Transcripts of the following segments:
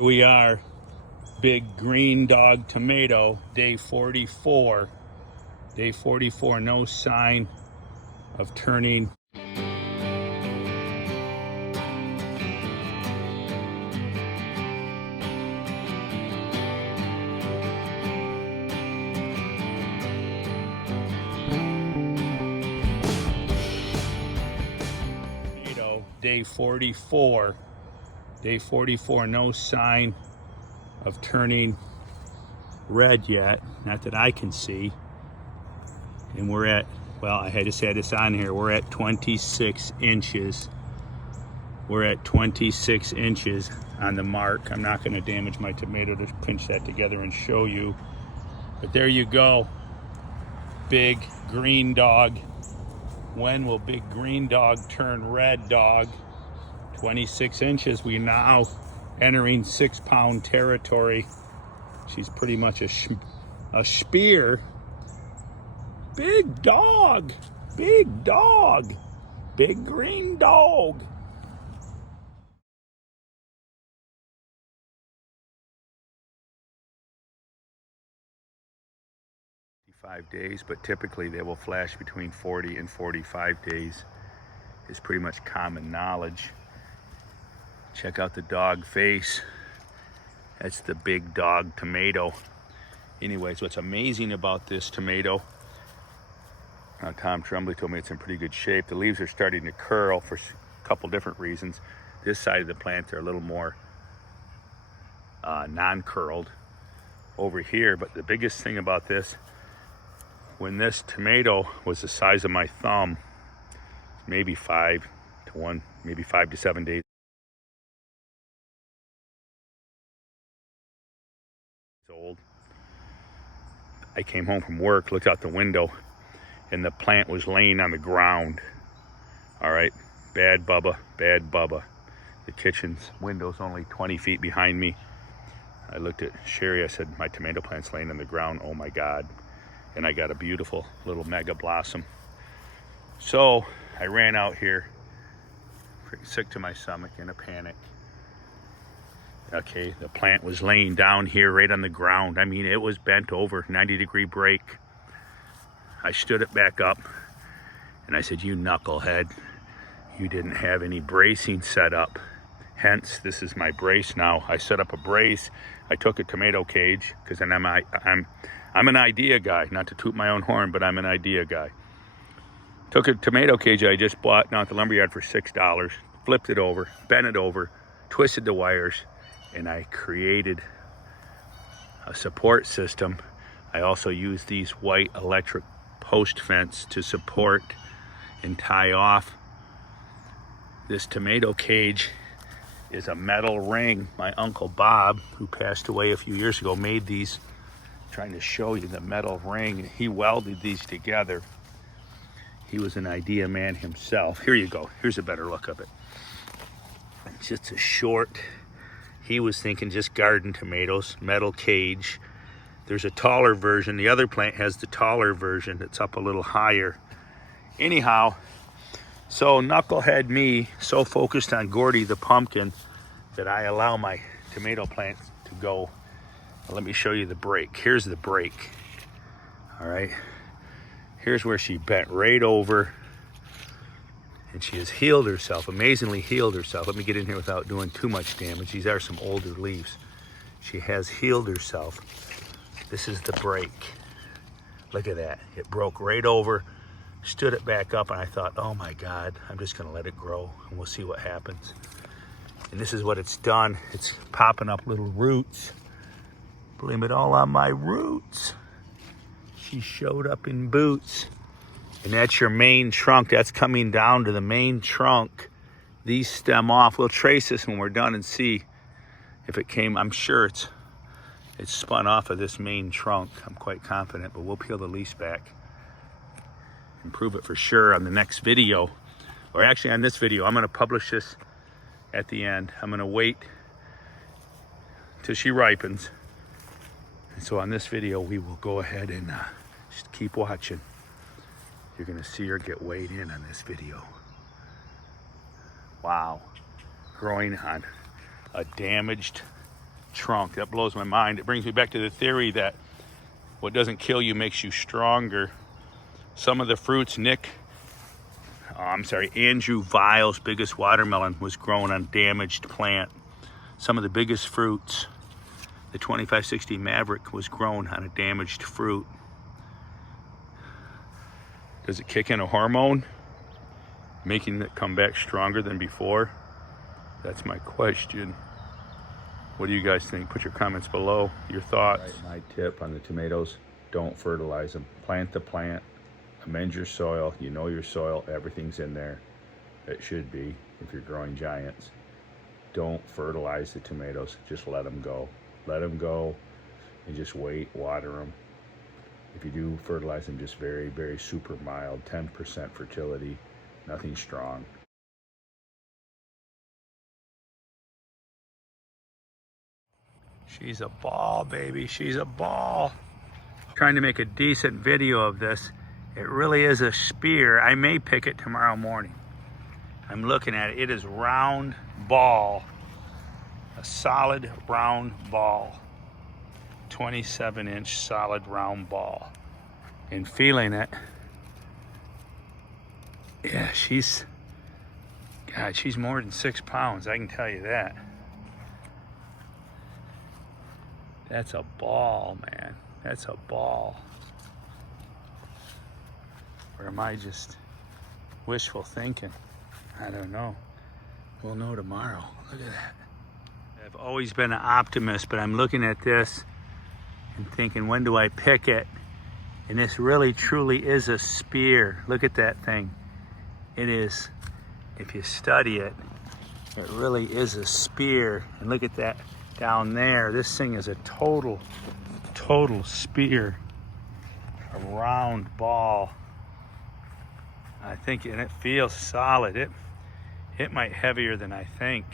Here we are, big green dog tomato, day 44. Day 44, no sign of turning. Tomato, day 44. Day 44, no sign of turning red yet, not that I can see. And we're at, well, I just had this on here, we're at 26 inches. We're at 26 inches on the mark. I'm not gonna damage my tomato to pinch that together and show you. But there you go, big green dog. When will big green dog turn red dog? 26 inches, we now entering 6-pound territory. She's pretty much a spear. Big dog, big dog, big green dog. 5 days, but typically they will flash between 40 and 45 days. Is pretty much common knowledge. Check out the dog face. That's the big dog tomato. Anyways, what's amazing about this tomato, Tom Tremblay told me it's in pretty good shape. The leaves are starting to curl for a couple different reasons. This side of the plant, they're a little more non-curled over here. But the biggest thing about this, when this tomato was the size of my thumb, maybe 5 to 7 days old, I came home from work, looked out the window, and the plant was laying on the ground. All right, bad Bubba, bad Bubba. The kitchen's window's only 20 feet behind me. I looked at Sherry, I said, my tomato plant's laying on the ground, oh my God. And I got a beautiful little mega blossom. So I ran out here, pretty sick to my stomach, in a panic. Okay, the plant was laying down here right on the ground. I mean, it was bent over, 90-degree break. I stood it back up and I said, you knucklehead, you didn't have any bracing set up. Hence, this is my brace now. I set up a brace. I took a tomato cage, because then I'm an idea guy, not to toot my own horn, but I'm an idea guy. Took a tomato cage I just bought down at the lumberyard for $6, flipped it over, bent it over, twisted the wires, and I created a support system. I also use these white electric post fence to support and tie off. This tomato cage is a metal ring. My Uncle Bob, who passed away a few years ago, made these. Trying to show you the metal ring. He welded these together. He was an idea man himself. Here you go. Here's a better look of it. It's just a short. He was thinking just garden tomatoes, metal cage. There's a taller version. The other plant has the taller version. It's up a little higher. Anyhow, so knucklehead me, so focused on Gordy the pumpkin that I allow my tomato plant to go. Let me show you the break. Here's the break. All right. Here's where she bent right over. And she has healed herself, amazingly healed herself. Let me get in here without doing too much damage. These are some older leaves. She has healed herself. This is the break. Look at that. It broke right over, stood it back up, and I thought, oh my God, I'm just gonna let it grow and we'll see what happens. And this is what it's done. It's popping up little roots. Blame it all on my roots. She showed up in boots. And that's your main trunk. That's coming down to the main trunk. These stem off. We'll trace this when we're done and see if it came. I'm sure it's spun off of this main trunk. I'm quite confident, but we'll peel the leaves back and prove it for sure on the next video. Or actually on this video. I'm gonna publish this at the end. I'm gonna wait till she ripens. And so on this video, we will go ahead and just keep watching. You're gonna see her get weighed in on this video. Wow, growing on a damaged trunk. That blows my mind. It brings me back to the theory that what doesn't kill you makes you stronger. Some of the fruits, Andrew Vile's biggest watermelon was grown on damaged plant. Some of the biggest fruits, the 2560 Maverick was grown on a damaged fruit. Does it kick in a hormone, making it come back stronger than before? That's my question. What do you guys think? Put your comments below, your thoughts. My tip on the tomatoes, don't fertilize them. Plant the plant, amend your soil. You know your soil, everything's in there. It should be if you're growing giants. Don't fertilize the tomatoes, just let them go. Let them go and just wait, water them. If you do fertilize them, just very, very super mild, 10% fertility, nothing strong. She's a ball, baby, she's a ball. Trying to make a decent video of this. It really is a spear. I may pick it tomorrow morning. I'm looking at it. It is round ball. A solid round ball. 27-inch solid round ball. And feeling it. Yeah, she's more than 6 pounds, I can tell you that. That's a ball, man. That's a ball. Or am I just wishful thinking? I don't know. We'll know tomorrow. Look at that. I've always been an optimist, but I'm looking at this and thinking, when do I pick it? And this really truly is a spear. Look at that thing. It is, if you study it, it really is a spear. And look at that down there. This thing is a total spear. A round ball. I think, and it feels solid. It might heavier than I think.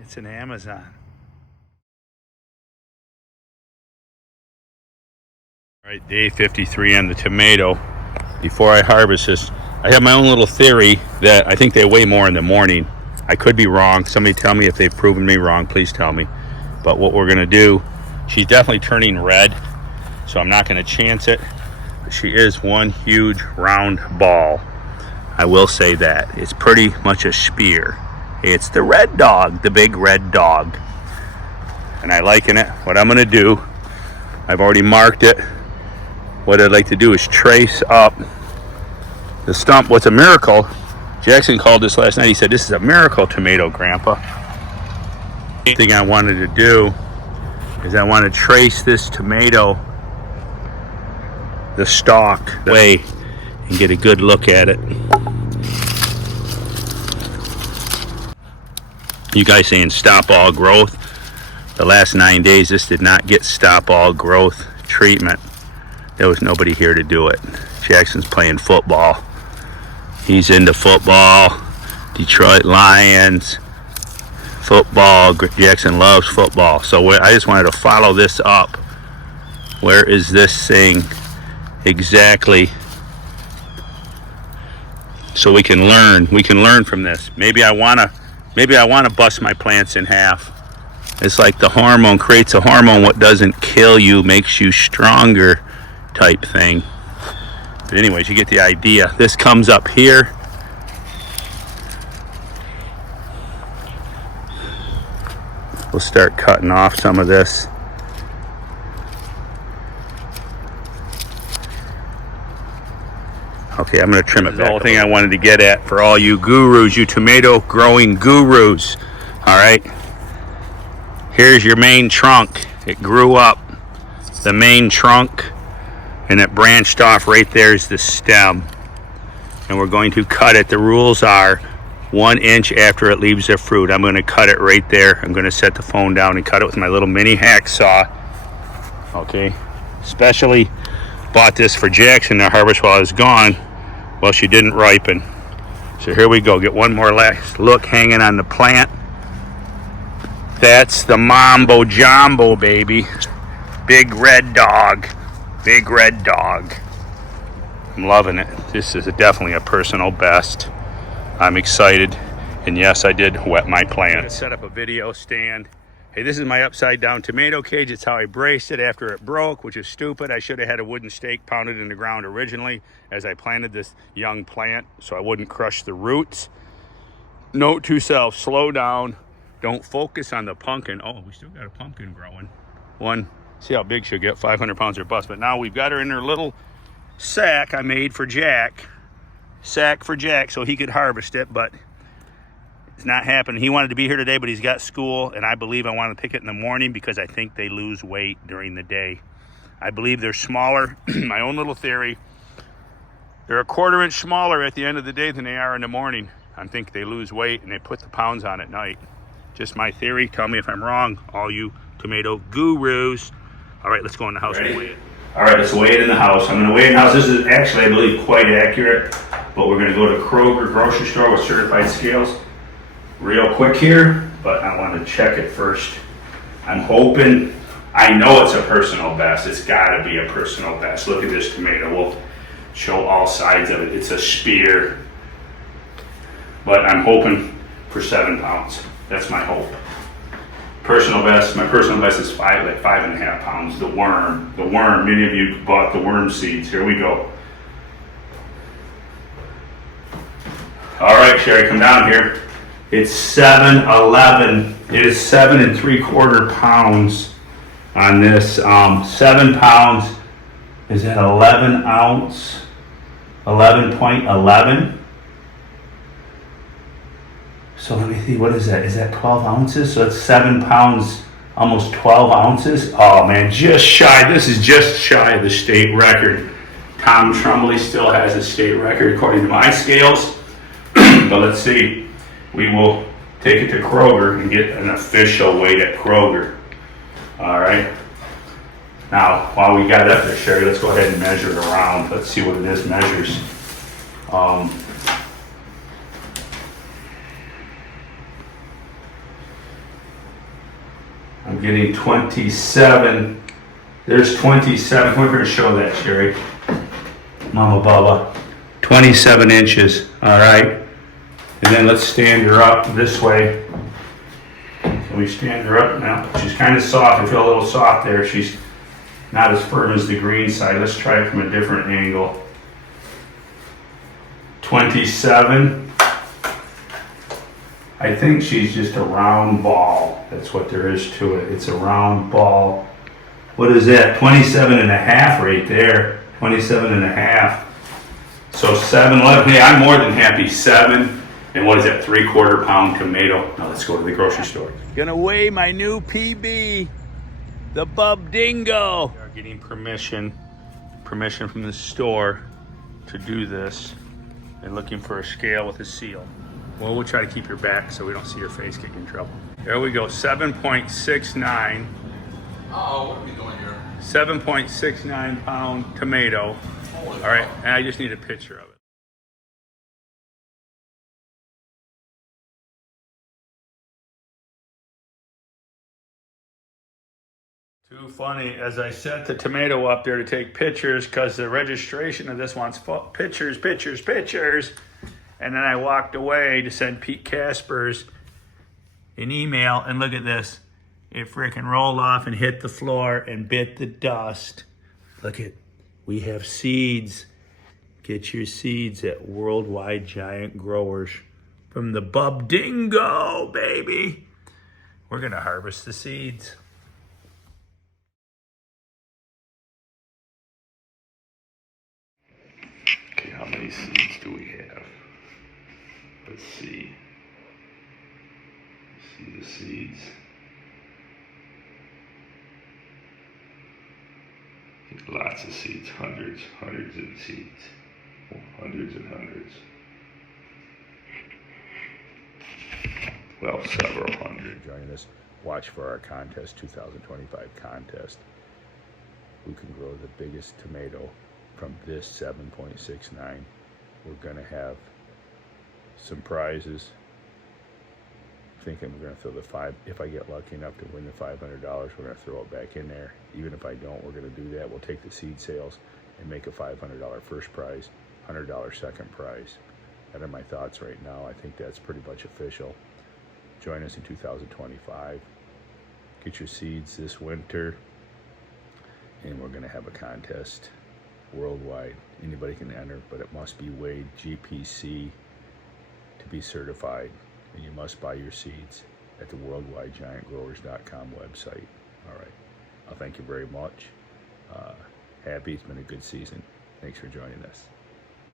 It's an Amazon. All right, day 53 on the tomato. Before I harvest this, I have my own little theory that I think they weigh more in the morning. I could be wrong. Somebody tell me if they've proven me wrong. Please tell me. But what we're gonna do, she's definitely turning red, so I'm not gonna chance it. But she is one huge round ball. I will say that. It's pretty much a spear. It's the red dog, the big red dog. And I liken it. What I'm gonna do, I've already marked it. What I'd like to do is trace up the stump. What's a miracle, Jackson called this last night. He said, this is a miracle tomato, Grandpa. The thing I wanted to do is I want to trace this tomato, the stalk, way, and get a good look at it. You guys saying stop all growth. The last 9 days, this did not get stop all growth treatment. There was nobody here to do it. Jackson's playing football. He's into football. Detroit Lions, football. Jackson loves football. So I just wanted to follow this up. Where is this thing exactly? So we can learn. We can learn from this. Maybe I wanna bust my plants in half. It's like the hormone creates a hormone. What doesn't kill you makes you stronger, type thing. But anyways, you get the idea. This comes up here. We'll start cutting off some of this. Okay, I'm going to trim it back. The whole thing I wanted to get at for all you gurus, you tomato growing gurus. All right. Here's your main trunk. It grew up, the main trunk, and it branched off. Right there's the stem. And we're going to cut it. The rules are 1 inch after it leaves the fruit. I'm going to cut it right there. I'm going to set the phone down and cut it with my little mini hacksaw. Okay. Especially bought this for Jackson to harvest while I was gone. Well, she didn't ripen. So here we go. Get one more last look hanging on the plant. That's the Mambo Jumbo, baby. Big red dog. Big red dog. I'm loving it. This is definitely a personal best. I'm excited. And yes, I did wet my plant. Set up a video stand Hey, this is my upside down tomato cage. It's how I braced it after it broke, which is stupid. I should have had a wooden stake pounded in the ground originally as I planted this young plant so I wouldn't crush the roots. Note to self, slow down. Don't focus on the pumpkin. Oh, we still got a pumpkin growing. One, see how big she'll get, 500 pounds or bust. But now we've got her in her little sack I made for Jack. Sack for Jack so he could harvest it, but it's not happening. He wanted to be here today, but he's got school, and I believe I want to pick it in the morning because I think they lose weight during the day. I believe they're smaller. My own little theory. They're a 1/4 inch smaller at the end of the day than they are in the morning. I think they lose weight and they put the pounds on at night. Just my theory. Tell me if I'm wrong, all you tomato gurus. All right, let's go in the house and weigh it. All right, let's weigh it in the house. I'm going to weigh it in the house. This is actually, I believe, quite accurate, but we're going to go to Kroger grocery store with certified scales real quick here, but I want to check it first. I'm hoping, I know it's a personal best. It's got to be a personal best. Look at this tomato. We'll show all sides of it. It's a spear, but I'm hoping for 7 pounds. That's my hope. Personal best, my personal best is 5.5 pounds. The worm, many of you bought the worm seeds. Here we go. All right, Sherry, come down here. It's 7.11. It is 7 3/4 pounds on this. 7 pounds is that 11 ounce, 11.11. So let me see, what is that? Is that 12 ounces? So it's 7 pounds, almost 12 ounces. Oh man, just shy. This is just shy of the state record. Tom Trumley still has a state record according to my scales. But let's see. We will take it to Kroger and get an official weight at Kroger. All right. Now, while we got it up there, Sherry, let's go ahead and measure it around. Let's see what it is measures. I'm getting 27. There's 27. We're going to show that, Sherry. Mama Bubba. 27 inches. All right. And then let's stand her up this way. So we stand her up now. She's kind of soft. I feel a little soft there. She's not as firm as the green side. Let's try it from a different angle. 27. I think she's just a round ball. That's what there is to it. It's a round ball. What is that? 27.5 right there. 27.5. So 7.11. Hey, I'm more than happy. 7. And what is that, 3/4 pound tomato? Now let's go to the grocery store. Gonna weigh my new PB, the Bub Dingo. We are getting permission from the store to do this. And looking for a scale with a seal. Well, we'll try to keep your back so we don't see your face get in trouble. There we go, 7.69. Uh-oh, what are we doing here? 7.69 pound tomato. Holy All right, cow. and I just need a picture of it. Too funny, as I set the tomato up there to take pictures because the registration of this wants pictures. And then I walked away to send Pete Caspers an email, and look at this. It freaking rolled off and hit the floor and bit the dust. Look at, we have seeds. Get your seeds at Worldwide Giant Growers from the Bub Dingo, baby. We're gonna harvest the seeds. Okay, how many seeds do we have? Let's see. See the seeds. Lots of seeds, hundreds of seeds. Hundreds and hundreds. Well, several hundred. Join us. Watch for our contest, 2025 contest. Who can grow the biggest tomato from this 7.69? We're going to have some prizes. Thinking we're going to throw the five. If I get lucky enough to win the $500, we're going to throw it back in there. Even if I don't, we're going to do that. We'll take the seed sales and make a $500 first prize, $100 second prize. That are my thoughts right now. I think that's pretty much official. Join us in 2025. get your seeds this winter, and we're going to have a contest worldwide. Anybody can enter, but it must be weighed GPC to be certified, and you must buy your seeds at the worldwidegiantgrowers.com website. All right. Thank you very much. Happy. It's been a good season. Thanks for joining us.